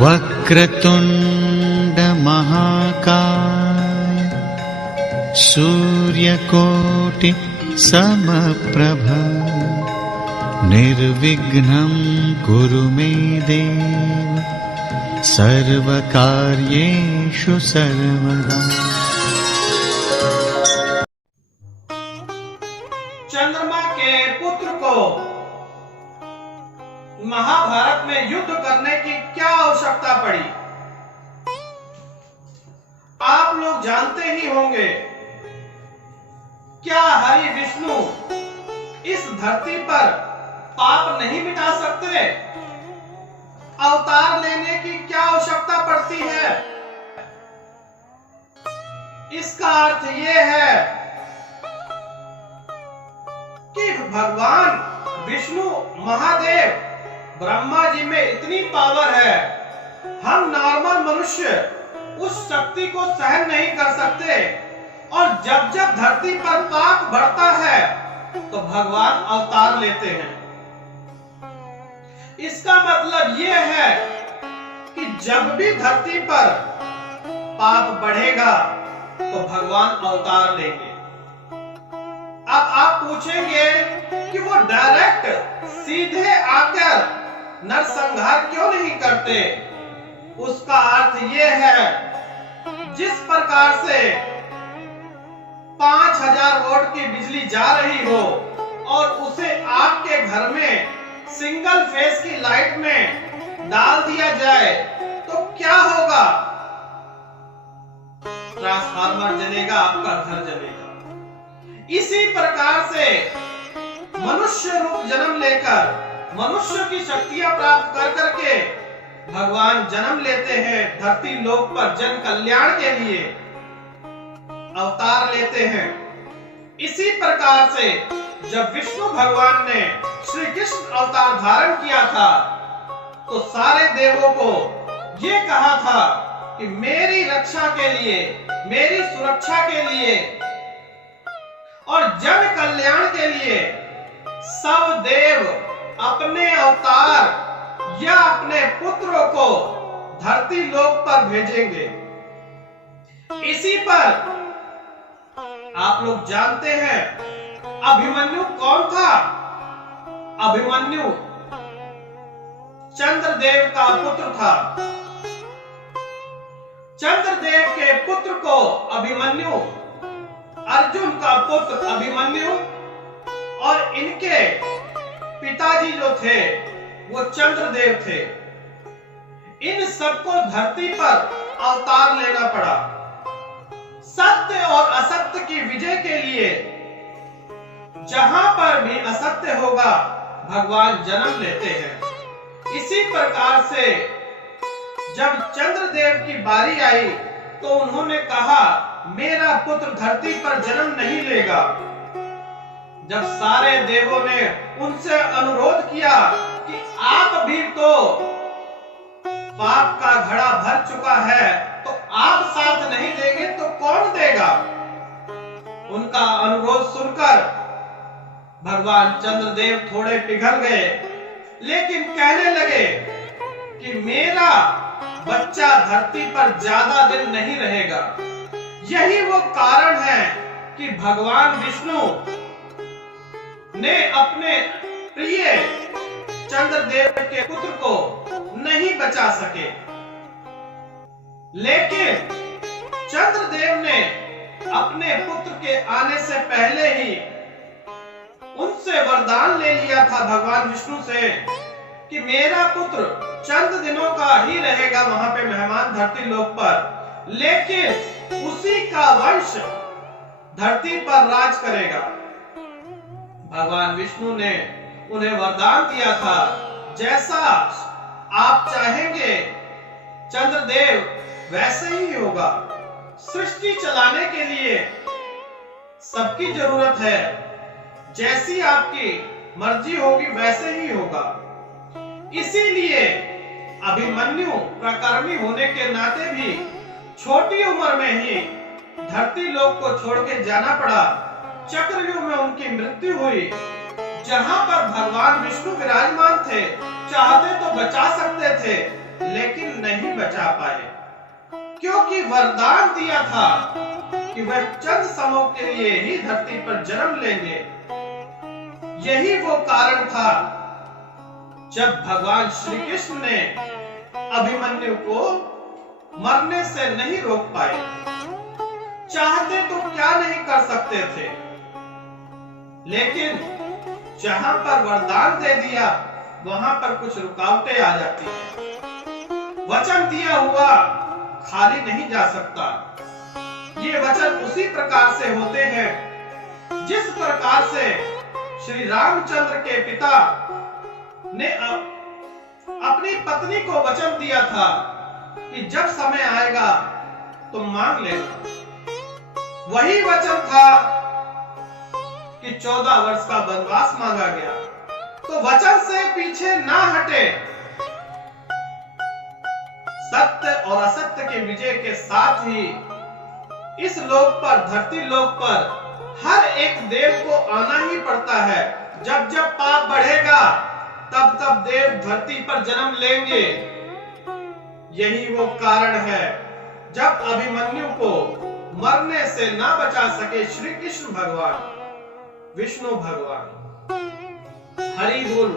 वक्रतुंड महाकाय सूर्यकोटि समप्रभ निर्विघ्नं कुरु मे देव सर्वकार्येषु सर्वदा। चंद्रमा के पुत्र को महाभारत में युद्ध करने की क्या आवश्यकता पड़ी? आप लोग जानते ही होंगे, क्या हरि विष्णु इस धरती पर पाप नहीं मिटा सकते? अवतार लेने की क्या आवश्यकता पड़ती है? इसका अर्थ यह है कि भगवान विष्णु महादेव ब्रह्मा जी में इतनी पावर है, हम नॉर्मल मनुष्य उस शक्ति को सहन नहीं कर सकते। और जब जब धरती पर पाप बढ़ता है तो भगवान अवतार लेते हैं। इसका मतलब यह है कि जब भी धरती पर पाप बढ़ेगा तो भगवान अवतार लेंगे। अब आप पूछेंगे कि वो डायरेक्ट सीधे आकर नरसंहार क्यों नहीं करते? उसका अर्थ यह है, जिस प्रकार से 5000 वोल्ट की बिजली जा रही हो और उसे आपके घर में सिंगल फेस की लाइट में डाल दिया जाए तो क्या होगा? ट्रांसफार्मर जलेगा, आपका घर जलेगा। इसी प्रकार से मनुष्य रूप जन्म लेकर मनुष्य की शक्तियां प्राप्त कर करके भगवान जन्म लेते हैं, धरती लोक पर जन कल्याण के लिए अवतार लेते हैं। इसी प्रकार से जब विष्णु भगवान ने श्री कृष्ण अवतार धारण किया था तो सारे देवों को यह कहा था कि मेरी रक्षा के लिए, मेरी सुरक्षा के लिए और जन कल्याण के लिए सब देव अपने अवतार या अपने पुत्रों को धरती लोक पर भेजेंगे। इसी पर आप लोग जानते हैं अभिमन्यु कौन था? अभिमन्यु चंद्रदेव का पुत्र था। चंद्रदेव के पुत्र को अभिमन्यु, अर्जुन का पुत्र अभिमन्यु और इनके पिताजी जो थे वो चंद्रदेव थे। इन सबको धरती पर अवतार लेना पड़ा सत्य और असत्य की विजय के लिए। जहां पर भी असत्य होगा भगवान जन्म लेते हैं। इसी प्रकार से जब चंद्रदेव की बारी आई तो उन्होंने कहा मेरा पुत्र धरती पर जन्म नहीं लेगा। जब सारे देवों ने उनसे अनुरोध किया कि आप भी तो पाप का घड़ा भर चुका है, तो आप साथ नहीं देंगे तो कौन देगा? उनका अनुरोध सुनकर भगवान चंद्रदेव थोड़े पिघल गए, लेकिन कहने लगे कि मेरा बच्चा धरती पर ज्यादा दिन नहीं रहेगा। यही वो कारण है कि भगवान विष्णु ने अपने प्रिय चंद्रदेव के पुत्र को नहीं बचा सके। लेकिन चंद्रदेव ने अपने पुत्र के आने से पहले ही उनसे वरदान ले लिया था भगवान विष्णु से कि मेरा पुत्र चंद दिनों का ही रहेगा वहां पे मेहमान धरती लोक पर, लेकिन उसी का वंश धरती पर राज करेगा। भगवान विष्णु ने उन्हें वरदान दिया था, जैसा आप चाहेंगे चंद्रदेव वैसे ही होगा। सृष्टि चलाने के लिए सबकी जरूरत है, जैसी आपकी मर्जी होगी वैसे ही होगा। इसीलिए अभिमन्यु प्रकर्मी होने के नाते भी छोटी उम्र में ही धरती लोक को छोड़ के जाना पड़ा। चक्रव्यूह में उनकी मृत्यु हुई। जहां पर भगवान विष्णु विराजमान थे, चाहते तो बचा सकते थे, लेकिन नहीं बचा पाए, क्योंकि वरदान दिया था कि वह चंद समयों के लिए ही धरती पर जन्म लेंगे। यही वो कारण था जब भगवान श्री कृष्ण ने अभिमन्यु को मरने से नहीं रोक पाए। चाहते तो क्या नहीं कर सकते थे, लेकिन जहां पर वरदान दे दिया वहां पर कुछ रुकावटें आ जाती हैं। वचन दिया हुआ खाली नहीं जा सकता। ये वचन उसी प्रकार से होते हैं जिस प्रकार से श्री रामचंद्र के पिता ने अपनी पत्नी को वचन दिया था कि जब समय आएगा तो मांग लेना। वही वचन था कि 14 वर्ष का वनवास मांगा गया। तो वचन से पीछे ना हटे। सत्य और असत्य के विजय के साथ ही इस लोक पर, धरती लोक पर हर एक देव को आना ही पड़ता है। जब जब पाप बढ़ेगा तब तब देव धरती पर जन्म लेंगे। यही वो कारण है जब अभिमन्यु को मरने से ना बचा सके श्री कृष्ण भगवान, विष्णु भगवान। हरि बोल।